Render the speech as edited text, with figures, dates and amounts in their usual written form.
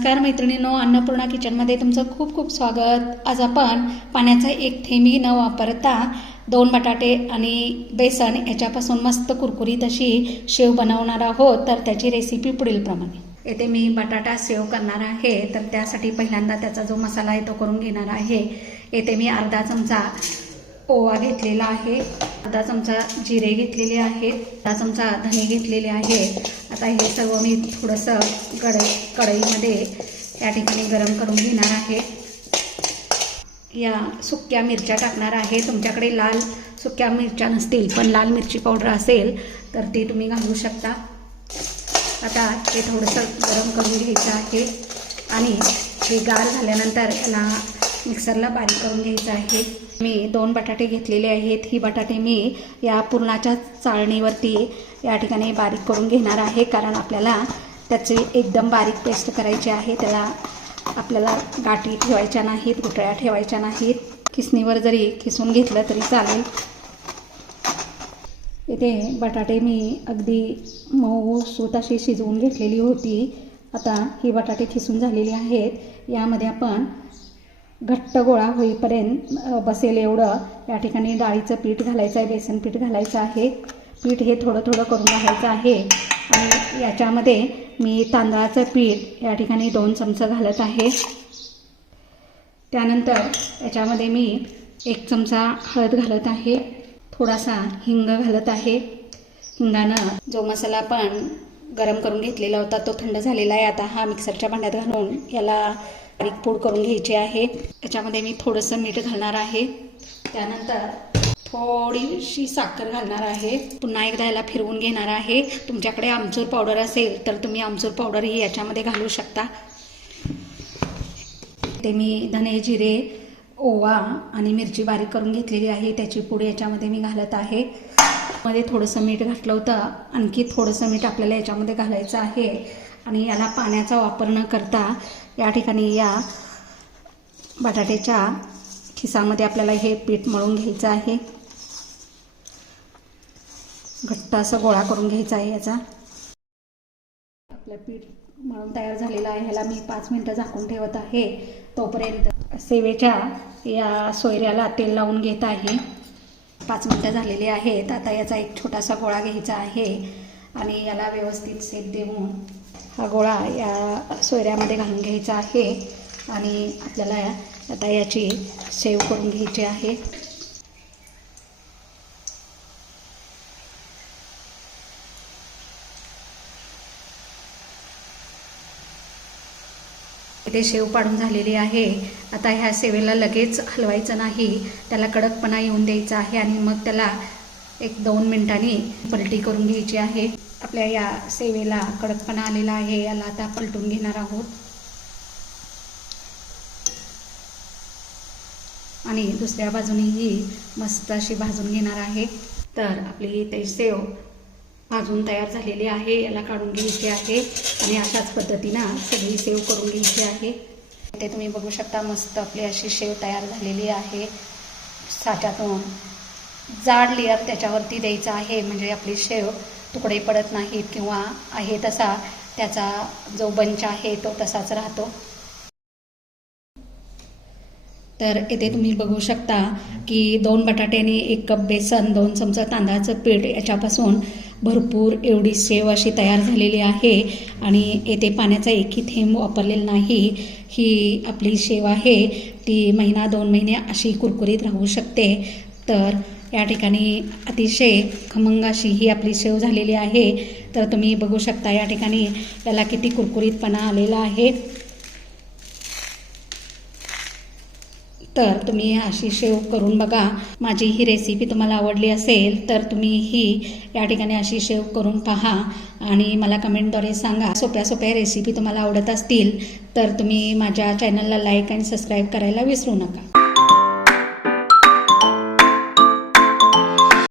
नमस्कार मैत्रिणींनो, अन्नपूर्णा किचनमध्ये तुमचं खूप खूप स्वागत। आज आपण पाण्याचा एक थेंबही न वापरता 2 बटाटे आणि बेसन याच्यापासून मस्त कुरकुरीत अशी शेव बनवणार आहोत। तर त्याची रेसिपी पुढील प्रमाणे। येथे मी बटाटा शेव करणार आहे, तर त्यासाठी पहिल्यांदा त्याचा जो मसाला आहे तो करून घेणार आहे। येथे मी अर्धा चमचा ओवा घेतलेला आहे, अर्धा चमचा जिरे घेतलेले आहेत, अर्धा चमचा धने घेतलेले आहे। आता हे सर्व मी थोडंसं कढईमध्ये या ठिकाणी गरम करून घेणार आहे। या सुक्या मिरच्या टाकणार आहे। तुमच्याकडे लाल सुक्या मिरच्या नसतील पण लाल मिरची पावडर असेल तर ती तुम्ही घालू शकता। आता हे थोडंसं गरम करून घ्यायचं आहे आणि हे गार झाल्यानंतर याला मिक्सरला बारीक करून घ्यायचं आहे। मी 2 बटाटे घेतलेले आहेत। ही बटाटे मी या पुरणाच्या चाळणीवरती या ठिकाणी बारीक करून घेणार आहे, कारण आपल्याला त्याची एकदम बारीक पेस्ट करायची आहे। त्याला आपल्याला गाठी ठेवायच्या नाहीत, गुठळ्या ठेवायच्या नाहीत। खिसणीवर जरी खिसून घेतलं तरी चालेल। इथे बटाटे मी अगदी मऊसूत अशी शिजवून घेतलेली होती। आता ही बटाटे खिसून झालेली आहेत। यामध्ये आपण घट्ट गोळा होईपर्यंत बसेल एवढं या ठिकाणी डाळीचं पीठ घालायचं आहे, बेसन पीठ घालायचं आहे। पीठ हे थोडं थोडं करून घालायचं आहे आणि याच्यामध्ये मी तांदळाचं पीठ या ठिकाणी 2 चमचे घालत आहे। त्यानंतर याच्यामध्ये मी 1 चमचा हळद घालत आहे, थोडासा हिंग घालत आहे। हिंगानं जो मसाला आपण गरम करून घेतलेला होता तो थंड झालेला आहे। आता हा मिक्सरच्या भांड्यात घालून याला बारीक पूड करून घ्यायची आहे। याच्यामध्ये मी थोडंसं मीठ घालणार आहे, त्यानंतर थोडीशी साखर घालणार आहे। पुन्हा एकदा याला फिरवून घेणार आहे। तुमच्याकडे आमचूर पावडर असेल तर तुम्ही आमचूर पावडरही याच्यामध्ये घालू शकता। ते मी धने, जिरे, ओवा आणि मिरची बारीक करून घेतलेली आहे, त्याची पूड याच्यामध्ये मी घालत आहे। मध्ये थोडंसं मीठ घातलं होतं, आणखी थोडंसं मीठ आपल्याला याच्यामध्ये घालायचं आहे आणि याला पाण्याचा वापर न करता या ठिकाणी या बटाट्याच्या खिसामध्ये आपल्याला हे पीठ मळून घ्यायचं आहे। घट्ट असं गोळा करून घ्यायचा आहे याचा। आपलं पीठ मळून तयार झालेलं आहे। ह्याला मी 5 मिनिटं झाकून ठेवत आहे। तोपर्यंत सेवेच्या या सोयऱ्याला तेल लावून घेत आहे। 5 मिनिटं झालेली आहेत। आता याचा एक छोटासा गोळा घ्यायचा आहे आणि याला व्यवस्थित शेप देऊन हा गोळा या सोयऱ्यामध्ये घालून घ्यायचा आहे आणि आपल्याला आता याची शेव करून घ्यायची आहे। इथे शेव पाडून झालेली आहे। आता ह्या सेवेला लगेच हलवायचं नाही, त्याला कडकपणा येऊन द्यायचा आहे आणि मग त्याला 1-2 मिनिटांनी पलटी करून घ्यायची आहे। आपल्या या सेवेला कडकपणा आलेला आहे, याला आता पलटून घेणार आहोत आणि दुसऱ्या बाजूनेही मस्त अशी भाजून घेणार आहे। तर आपली ते सेव भाजून तयार झालेली आहे, याला काढून घ्यायची आहे आणि अशाच पद्धतीनं सगळी सेव करून घ्यायची आहे। ते तुम्ही बघू शकता, मस्त आपली अशी शेव तयार झालेली आहे। साच्यातून जाड लेअर त्याच्यावरती द्यायचा आहे, म्हणजे आपली शेव तुकडे पडत नाहीत किंवा आहे तसा त्याचा जो बंच आहे तो तसाच राहतो। तर येथे तुम्ही बघू शकता की 2 बटाटे आणि 1 कप बेसन, 2 चमचा तांदळाचं पीठ याच्यापासून भरपूर एवढी शेव अशी तयार झालेली आहे आणि येथे पाण्याचा एकही थेंब वापरलेला नाही। ही आपली शेव आहे ती 1-2 महिने अशी कुरकुरीत राहू शकते। तर या ठिकाणी अतिशय खमंग अशी ही आपली शेव झालेली आहे। तर तुम्ही बघू शकता या ठिकाणी याला किती कुरकुरीतपणा आलेला आहे। तर तुम्ही अशी शेव करून बघा। माझी ही रेसिपी तुम्हाला आवडली असेल तर तुम्ही ही या ठिकाणी अशी शेव करून पहा आणि मला कमेंटद्वारे सांगा। सोप्या रेसिपी तुम्हाला आवडत असतील तर तुम्ही माझ्या चॅनलला लाईक आणि सबस्क्राईब करायला विसरू नका।